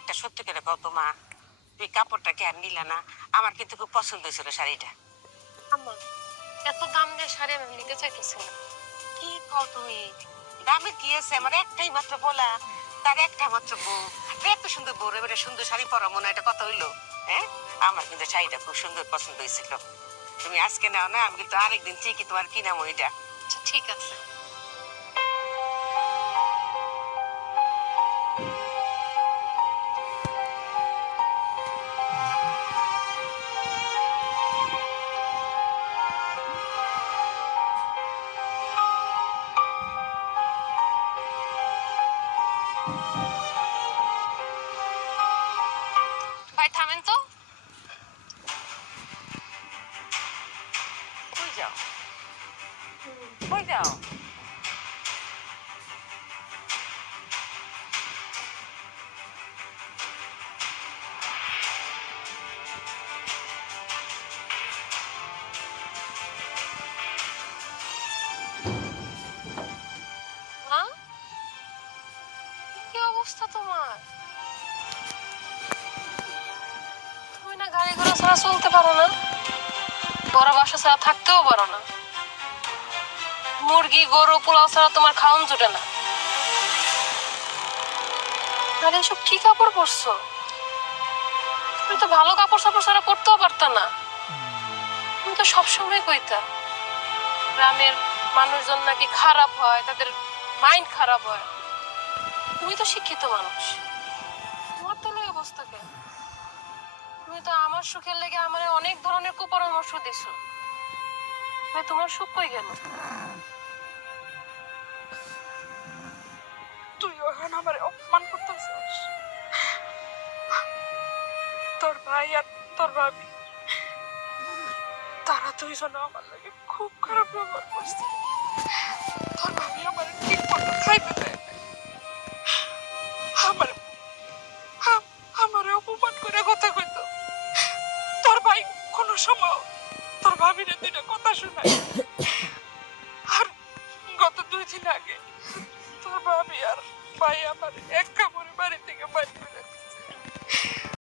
একটা সত্যি করে কত মা, তুই কাপড়টা কে আর নিলা না? আমার কিন্তু খুব পছন্দ হয়েছিল শাড়িটা। আম্মা, এত দাম দিয়ে শাড়ি আমি নিতে চাইতেছি না। কি কও তুমি? দামের কি আছে? আমার একটাই মাত্র বলা, তার একটা মাত্র বউ, এত সুন্দর বউ, এবারে সুন্দর শাড়ি পরা মনে হয় এটা কথা হইলো? হ্যাঁ, আমার কিন্তু শাড়িটা খুব সুন্দর পছন্দ হয়েছিল। তুমি আজকে নাও না, আমি কিন্তু আরেকদিন ঠিকই তোমার কিনামো এটা। আচ্ছা ঠিক আছে। ভাই থামেন তো। কই যাও? কই যাও? মা, কি অবস্থা তোমার? তুমি না গাড়ি ঘোড়া ছাড়া চলতে পারো না, বড় বাসা ছাড়া থাকতেও পারো না, মুরগি গরু পোলাও ছাড়া তোমার খাওন জুটে না। আর এসব কি কাপড় পরছো? তুমি তো ভালো কাপড় সাপড় ছাড়া পরতেও পারতা না। তুমি তো সবসময় কইতা গ্রামের মানুষজন নাকি খারাপ হয়, তাদের মাইন্ড খারাপ হয়। তুমি তো শিক্ষিত মানুষ, তোমার তো এই অবস্থা কেন? তুমি তো আমার সুখের লেগে আমার অনেক ধরনের কুপরামর্শ দিছো, তোমার সুখ কই গেল? তুই ওখানে আমার অপমান করতেছিস। তোর ভাই আর তোর ভাবি, তারা দুইজন আমার লাগে খুব খারাপ ব্যবহার করছে। তোর ভাবি আমার ঠিক মতো খাইতে দেয় নাই। আমার আমারে অপমান করে কথা কইতো। তোর ভাই কোনো সময় তোর ভাবিরে দুইটা কথা শোনায়,